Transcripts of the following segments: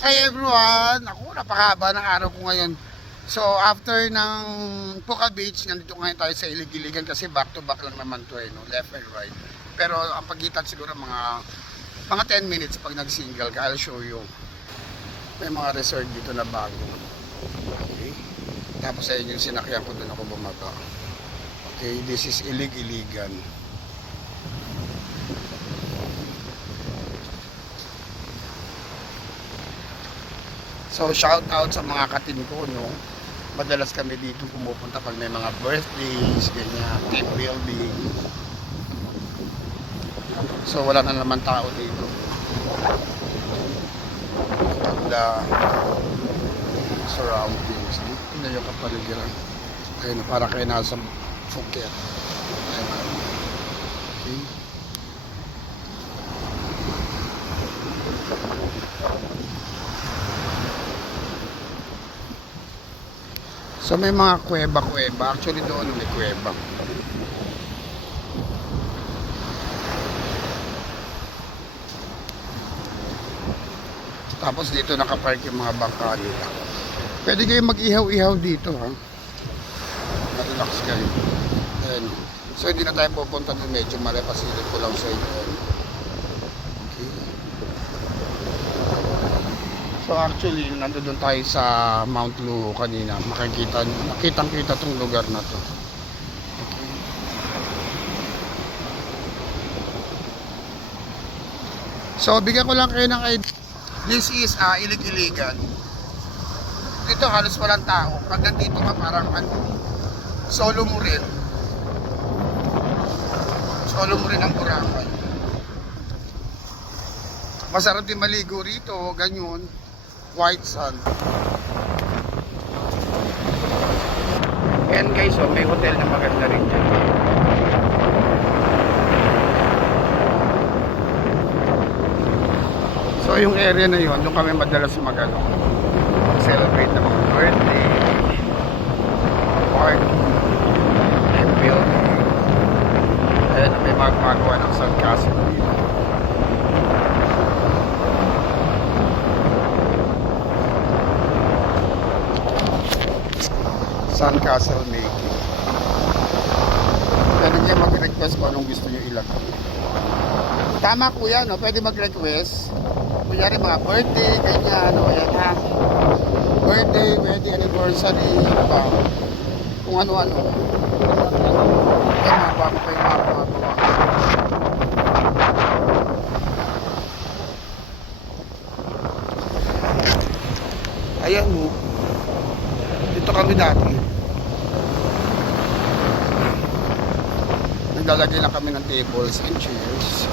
Hi everyone! Ako, napakahaba ng araw ko ngayon. So, after ng Puka Beach, nandito ngayon tayo sa Ilig-Iligan kasi back to back lang naman to no? Left and right. Pero ang pagitan siguro mga 10 minutes pag nag-single ka, I'll show you. May mga resort dito na bago. Okay. Tapos ayun yung sinakyan ko, doon ako bumaba. Okay, this is Ilig-Iligan. So shout out sa mga katin ko, no. Madalas kami dito pumupunta pag may mga birthdays, ganyan, team building. So wala na naman tao dito. Ganda surroundings. Dito na yung kapaligiran. Ayun, para kayo nasa Phuket. Ayun. Okay. So may mga kuweba-kuweba. Actually doon may kuweba. Tapos dito nakapark yung mga bangka nila. Pwede kayo mag-ihaw-ihaw dito, ha. Relax kayo. Ayan. So hindi na tayo pupunta doon. Medyo malipasilip ko lang sa inyo. Okay. So actually, nandoon tayo sa Mount Luho kanina. Nakitang-kita tong lugar na to. Okay. So bigyan ko lang kayo ng idea. This is Ilig-Iligan. Dito halos walang tao. Pag nandito ka parang solo mo rin. Solo mo rin ang Boracay. Masarap din maligo rito, ganyan. White sand. Ayan guys, oh, may hotel na maganda rin dyan. So yung area na yun, doon kami madalas celebrate ng mga birthday, party, and building. Ayan, may magagawa ng sandcastle dito. Sandcastle making. Pwede niya mag-request kung anong gusto niyo ilagay. Tama kuya, no? Pwede mag-request. Kunyari mga birthday, ganyan, o yan ha. Birthday, wedding, anniversary, ano ba? Kung ano-ano. Yan, mga bago pa yung mga gumagawa. Ayan mo. Dito kami dati. Naglalagay lang kami ng tables and chairs.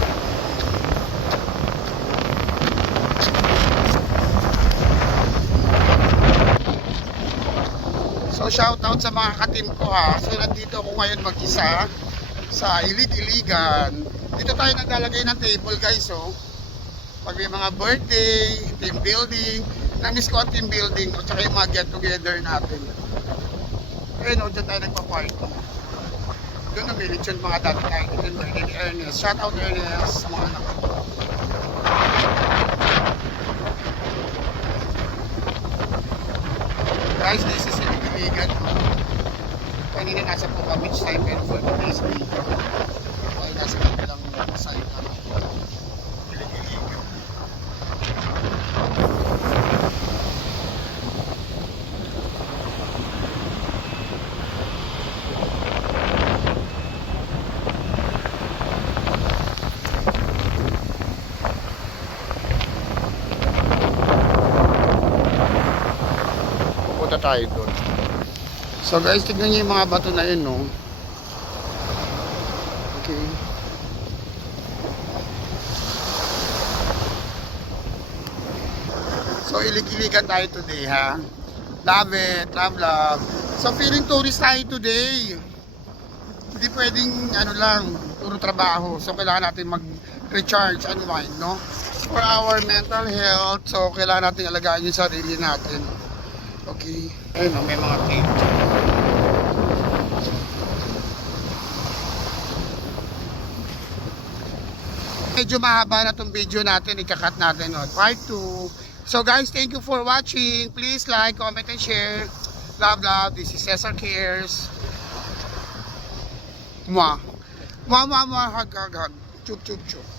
So shout out sa mga ka-team ko, ha. So nandito ako ngayon mag-isa sa Ilig-Iligan. Dito tayo naglalagay ng table guys, oh. Pag may mga birthday, team building. Na-miss ko ang team building at saka yung mga get together natin. Ayun, oh, dyan tayo nagpa-party. Doon namilit yun mga dati tayo. Ni Ernest. Shout out Ernest sa mga anak ko. Guys, this is Ilig-Iligan. Kanina nasa Puka Beach tayo pero for today's video ay nasa kabilang side kami. Ilig-Iligan. Pupunta tayo doon. So guys, tignan nyo yung mga bato na yun, no? Okay. So Ilig-Iligan tayo today, ha? Love it, love. So feeling tourist tayo today. Hindi pwedeng ano lang, puro trabaho. So kailangan natin mag-recharge, unwind, no? For our mental health. So kailangan natin alagaan yung sarili natin. Okay. Ayun, no, may mga cake. Medyo mahaba na tong video natin, ikakat natin, no? Part 2. So guys, thank you for watching. Please like, comment, and share. Love, love. This is Cesar Cares. Mwah. Mwah, mwah, mwah. Hug, hug, hug. Chup, chup, chup.